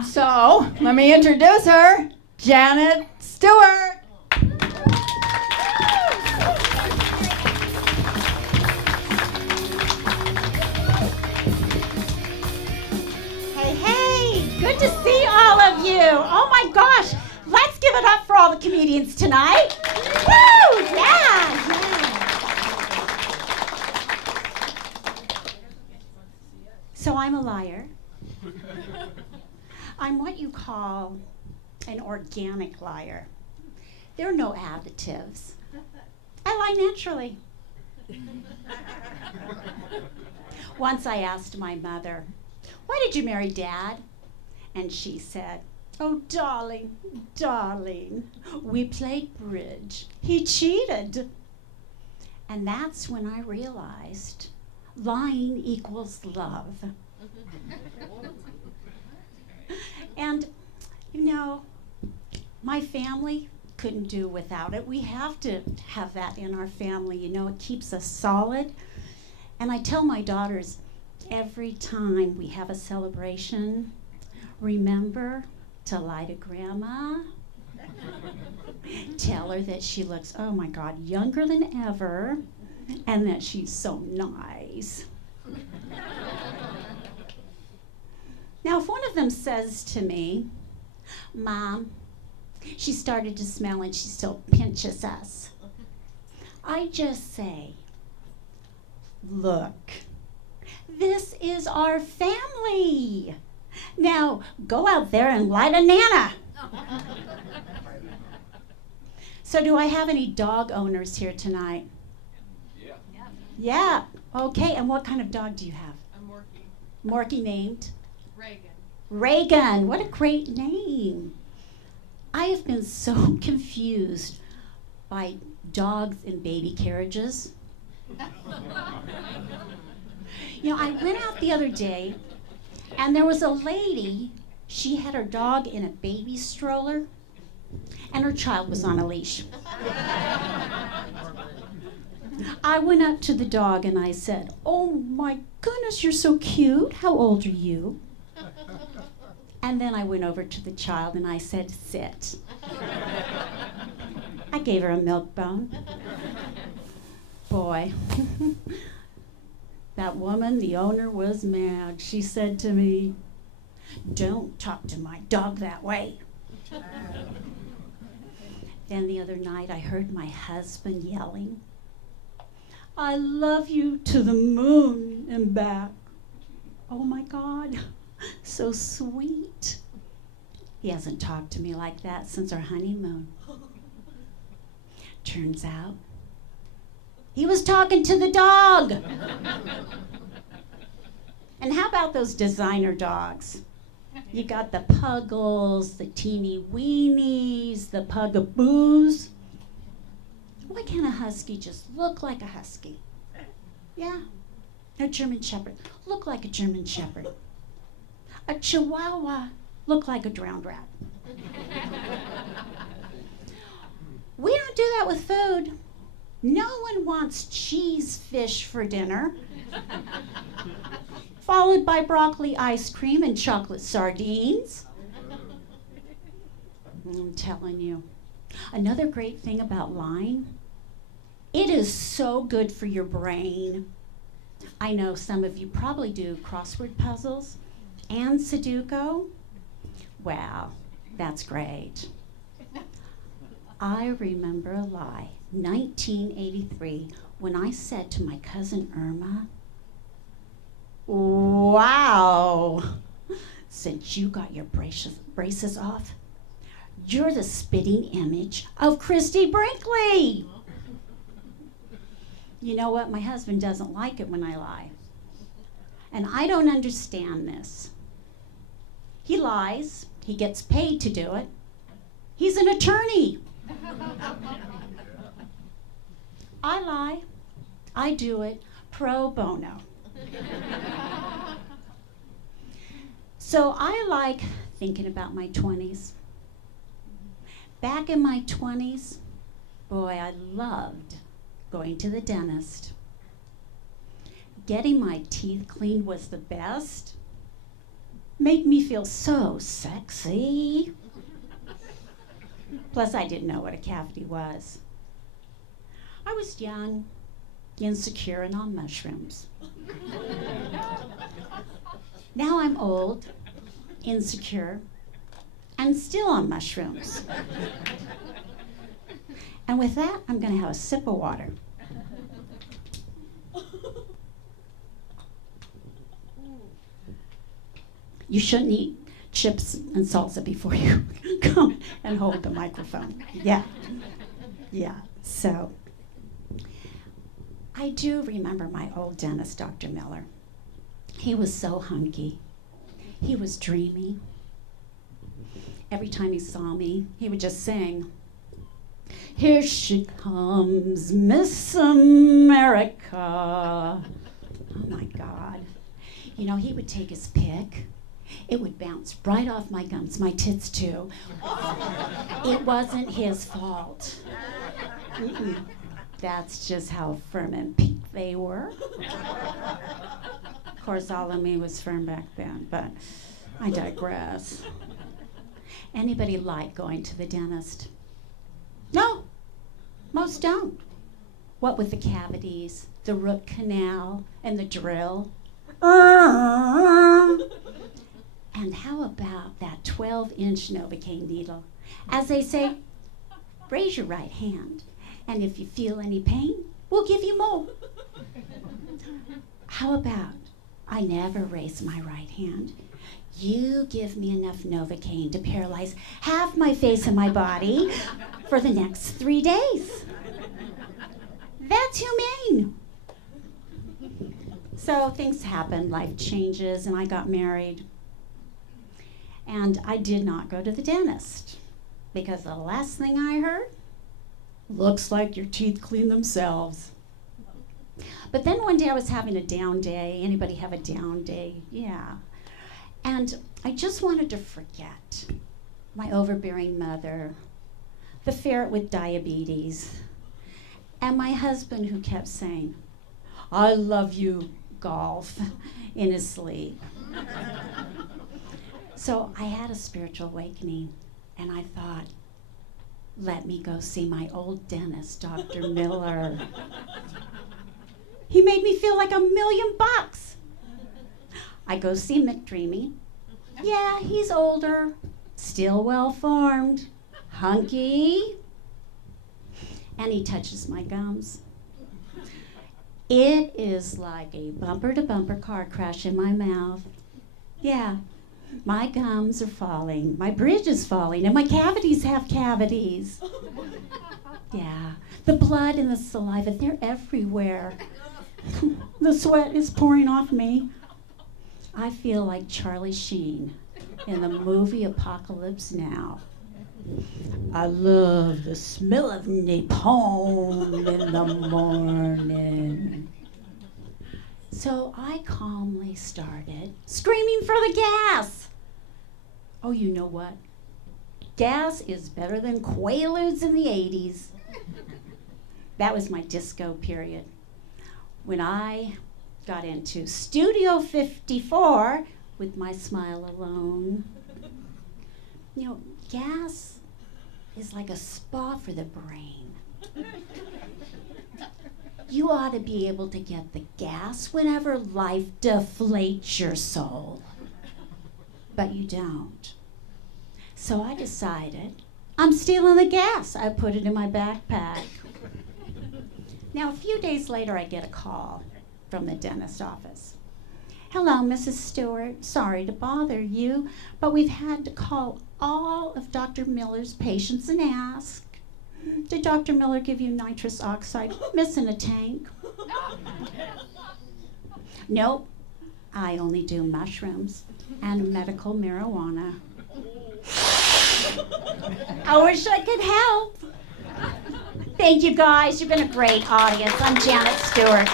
So, let me introduce her, Janet Stewart. Hey, hey, good to see all of you. Oh my gosh, let's give it up for all the comedians tonight. Woo, yeah. So I'm a liar. I'm what you call an organic liar. There are no additives. I lie naturally. Once I asked my mother, "Why did you marry Dad?" And she said, "Oh, darling, darling, we played bridge. He cheated." And that's when I realized lying equals love. And, you know, my family couldn't do without it. We have to have that in our family. You know, it keeps us solid. And I tell my daughters every time we have a celebration, remember to lie to Grandma. Tell her that she looks, oh my God, younger than ever, and that she's so nice. Now, if one of them says to me, "Mom, she started to smell and she still pinches us," I just say, "Look, this is our family. Now, go out there and light a Nana." So do I have any dog owners here tonight? Yeah. Yeah. Okay, and what kind of dog do you have? I'm working. Morky named? Reagan. Reagan. What a great name. I have been so confused by dogs in baby carriages. You know, I went out the other day and there was a lady, she had her dog in a baby stroller and her child was on a leash. I went up to the dog and I said, "Oh my goodness, you're so cute. How old are you?" And then I went over to the child and I said, "Sit." I gave her a milk bone. Boy, that woman, the owner, was mad. She said to me, "Don't talk to my dog that way." Then the other night I heard my husband yelling, "I love you to the moon and back." Oh my God, so sweet. He hasn't talked to me like that since our honeymoon. Turns out, he was talking to the dog. And how about those designer dogs? You got the Puggles, the Teeny Weenies, the Pugaboos. Why can't a husky just look like a husky? Yeah. A German Shepherd, look like a German Shepherd. A Chihuahua, look like a drowned rat. We don't do that with food. No one wants cheese fish for dinner, followed by broccoli ice cream and chocolate sardines. I'm telling you. Another great thing about lying, it is so good for your brain. I know some of you probably do crossword puzzles and Sudoku. Wow, that's great. I remember a lie, 1983, when I said to my cousin Irma, "Wow, since you got your braces off, you're the spitting image of Christy Brinkley." You know what? My husband doesn't like it when I lie. And I don't understand this. He lies. He gets paid to do it. He's an attorney. I lie. I do it pro bono. So I like thinking about my 20s. Back in my 20s, boy, I loved going to the dentist. Getting my teeth cleaned was the best. made me feel so sexy. Plus, I didn't know what a cavity was. I was young, insecure, and on mushrooms. Now I'm old, insecure, and still on mushrooms. And with that, I'm going to have a sip of water. You shouldn't eat chips and salsa before you come and hold the microphone. Yeah. So, I do remember my old dentist, Dr. Miller. He was so hunky. He was dreamy. Every time he saw me, he would just sing, "Here she comes, Miss America." Oh my God. You know, he would take his pick. It would bounce right off my gums, my tits too. It wasn't his fault. Mm-mm. That's just how firm and pink they were. Of course, all of me was firm back then, but I digress. Anybody like going to the dentist? No, most don't. What with the cavities, the root canal, and the drill? And how about that 12-inch Novocaine needle? As they say, raise your right hand, and if you feel any pain, we'll give you more. How about I never raise my right hand? You give me enough Novocaine to paralyze half my face and my body for the next 3 days. That's humane. So things happen, life changes, and I got married. And I did not go to the dentist because the last thing I heard, looks like your teeth clean themselves. But then one day I was having a down day. Anybody have a down day? Yeah. And I just wanted to forget my overbearing mother, the ferret with diabetes, and my husband who kept saying, "I love you, golf," in his sleep. So I had a spiritual awakening, and I thought, let me go see my old dentist, Dr. Miller. He made me feel like $1 million. I go see McDreamy. Yeah, he's older, still well-formed, hunky, and he touches my gums. It is like a bumper-to-bumper car crash in my mouth. Yeah. My gums are falling, my bridge is falling, and my cavities have cavities. Yeah, the blood and the saliva, they're everywhere. The sweat is pouring off me. I feel like Charlie Sheen in the movie Apocalypse Now. I love the smell of napalm in the morning. So I calmly started screaming for the gas. Oh, you know what? Gas is better than Quaaludes in the 80s. That was my disco period. When I got into Studio 54 with My Smile Alone. You know, gas is like a spa for the brain. You ought to be able to get the gas whenever life deflates your soul. But you don't. So I decided, I'm stealing the gas. I put it in my backpack. Now, a few days later, I get a call from the dentist office. Hello, Mrs. Stewart. Sorry to bother you, but we've had to call all of Dr. Miller's patients and ask, did Dr. Miller give you nitrous oxide? Missing a tank. Nope, I only do mushrooms and medical marijuana. I wish I could help. Thank you guys, you've been a great audience. I'm Janet Stewart.